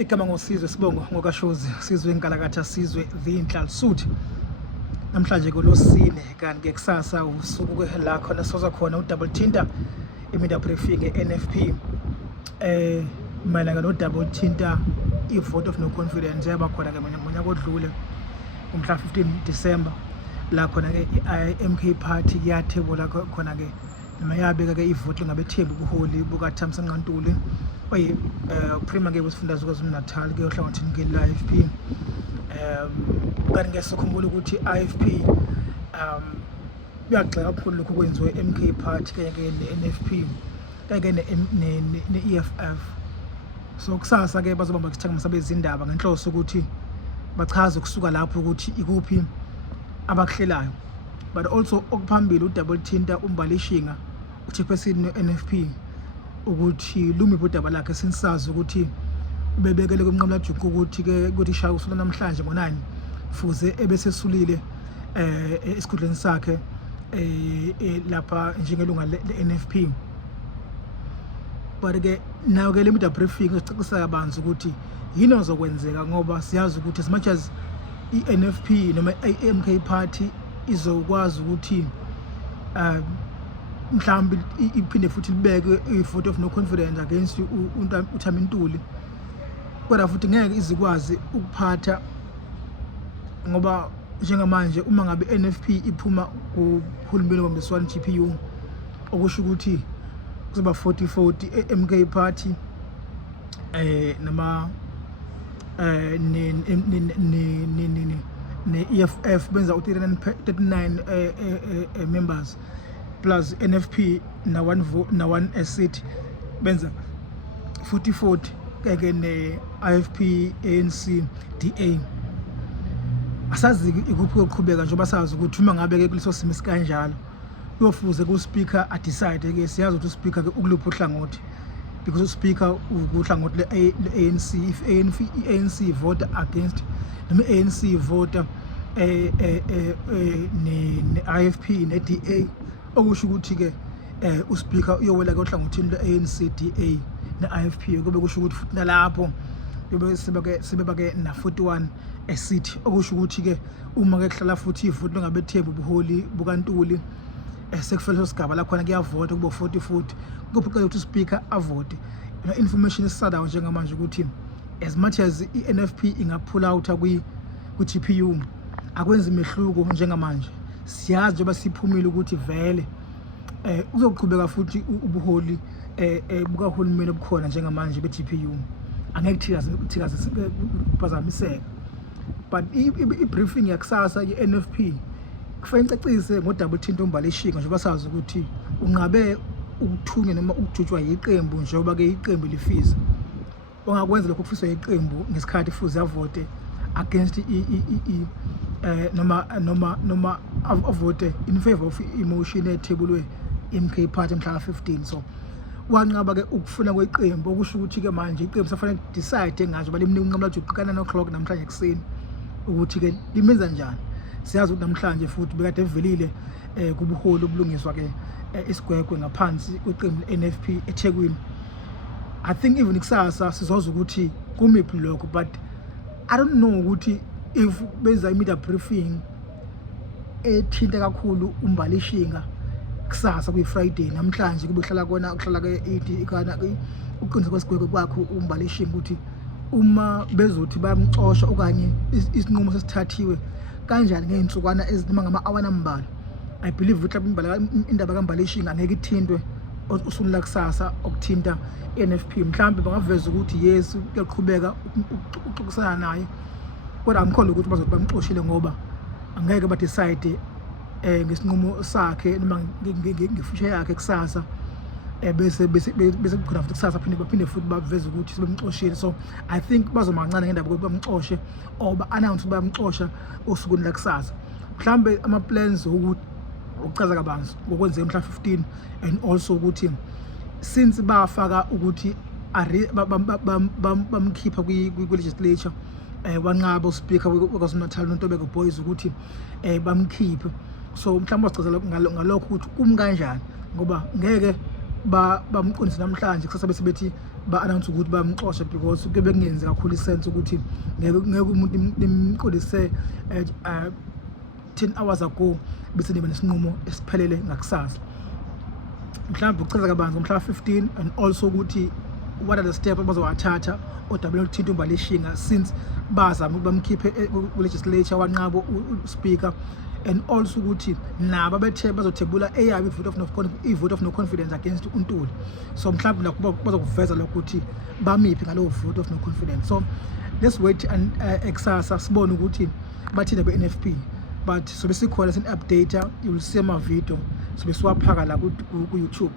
igama ngosizwe Sibongo ngokashozi sizwe inkalakatha sizwe the inhlalsuthi namhlanje kolosine kanti ke kusasa usuku la khona soza khona udouble tinta imedia briefing NFP mayelana no double tinta i-vote of no confidence yaba khona ke ngonyaka odlule umhla 15 December la khona ke i-MK party yathebula khona ke noma yabeka ke i-vote ngabethembu ubuholi buka Thamsanqa Ntuli oyi prima ke wesifundazwe kwaZulu-Natal ke ohlangothini ke IFP kanti ke sikhumbula ukuthi IFP uyagxeka kakhulu lokho kwenziwe MK party kanye ke ne-NFP kanye ne-EFF. So kusasa ke bazobamba isithanga sabezindaba ngenhloso ukuthi bachaze kusuka lapho ukuthi ikuphi abakuhlelayo, but also okuphambili udouble tinta uMbalishinga uchairperson ne-NFP ukuthi lumiphi udaba lakhe sinisazi ukuthi ubebekele kumnqamla juku ukuthi ke ukuthi shaya usula namhlanje ngo9 fuze ebesesulile esikhundleni sakhe lapha njengelunga le-NFP. But ke nayo ke le media briefing sicacisa kabanzi ukuthi yini ozokwenzeka ngoba siyazi ukuthi as much as i-NFP noma i-MK party izokwazi ukuthi mhlawumbe iphinde futhi libeke i-vote of no confidence against uThami Ntuli, kodwa futhi ngeke izikwazi ukuphatha ngoba njengamanje uma ngabe NFP iphuma kuhulumeni womliswana GPU okusho ukuthi kuzoba 40-40 MK party nama ne-EFF benza u39 members plus NFP na one seat benza 40-40 kake ne-IFP ANC DA. Asazi ikuphi ukuqhubeka njengoba sazi ukuthi uma ngabe ke kuleso simo sikanjalo kuyofuze ku-speaker a-decide ke siyazi ukuthi u-speaker ke ukuluphi uhlangothi because u-speaker uhlangothi le-ANC. If i-ANC vote against noma i-ANC vote ne-IFP ne-DA okusho ukuthi ke u-speaker uyowela ke ohlangothini le-ANC DA ne-IFP kube kusho ukuthi futhi nalapho sebeba ke na 41 seat okusho ukuthi ke uma ke kuhlala futhi ivote longabethembu ubuholi bukaNtuli sekufela sigaba la khona kuyavota kubo 40-40 kuphucela ukuthi speaker avote. Information esadayo njengamanje ukuthi as much as i-NFP ingapull out ku-GPU akwenzi imehluko njengamanje. Siyazi njengoba siphumile ukuthi vele uzoqhubeka futhi ubuholi bukahulumeni obukhona njengamanje be-GPU angeke kuphazamiseka. But i-briefing yakusasa ye-NFP kufanele icacise ngodouble tinta uMbalishinga njengoba sazi ukuthi unqabe ukuthunywa noma ukujutshwa yiqembu njengoba ke iqembu lifisa ongakwenza lokho kufiswa yiqembu ngesikhathi futhi avote against noma avote in favor of emotion ethebulwe MK party mhla 15. So wanqaba ke ukufuna kweqembu okusho ukuthi ke manje iqembu safanele decide ngazo balimnika unqamla juku kana no clock namhlanje kuseni ukuthi ke limenza njani. Siyazi ukuthi namhlanje futhi bekade evelile kubuholi obulungiswa ke isigwegwe ngaphansi kweqembu le-NFP eThekwini. I think even kusasa sizoza ukuthi kumiphi lokho, but I don't know ukuthi if benza i-media briefing ethinta kakhulu uMbalishinga kusasa kuyi-Friday namhlanje kube kuhlala kona kuhlala ke ikana uqinisa kwesigwegwe kwakho uMbalishinga ukuthi uma bezothi bayamxosha okanye isinqumo sesithathiwe kanjani ngeinsukwana ezinoma ngama-hour ambalwa. I believe ukuthi indaba kaMbalishinga angeke ithintwe usulula kusasa okuthinta i-NFP. Mhlawumbe bangaveza ukuthi yes kuyaqhubeka uxoxisana naye, kodwa angikholwa ukuthi bazothi bamxoshile ngoba angeke badecide ngesinqumo sakhe noma ngefusha yakhe kusasa bese kukhona futhi kusasa baphinde futhi baveze ukuthi sebemxoshile. So I think bazomancane ngendaba ukuthi bamxoshe or ba-announce ukuthi bayamxosha osukwini la kusasa. Mhlawumbe ama-plans ukuchaza kabanzi ngokwenzeka mhla 15 and also ukuthi since bafaka ukuthi bamkhipha kwi-legislature wanqaba uspeaker kwaZulu-Natal noNtobeko Boys ukuthi bamkhiphe. So mhlawumbe bachazela ngalokho ukuthi kanjani ngoba ngeke bamqondise namhlanje kusasa bese bethi ba-announce ukuthi bamxosha because kube kungenzi kakhulu isense ukuthi ngeke umuntu nimqolise 10 hours ago bese nibe nesinqumo esiphelele ngakusasa. Mhlawumbe ukuchaza kabanzi ngomhla 15 and also ukuthi what are the steps abazowathatha oDabeni Thintwa uMbaleshinga since bazama bamkhiphe ku-legislature wanqabo u-speaker, and also ukuthi nabo bethe bazothebula eyabo i-vote of no confidence against uNtuli. So mhlawumbe lakho bazokuveza lokuthi bamiphi ngalowo vote of no confidence. So let's wait and eksasa sibone ukuthi bathina be-NFP, but sobe sikhona sin-update, you will see ama video sobe siwaphaka la ku-YouTube.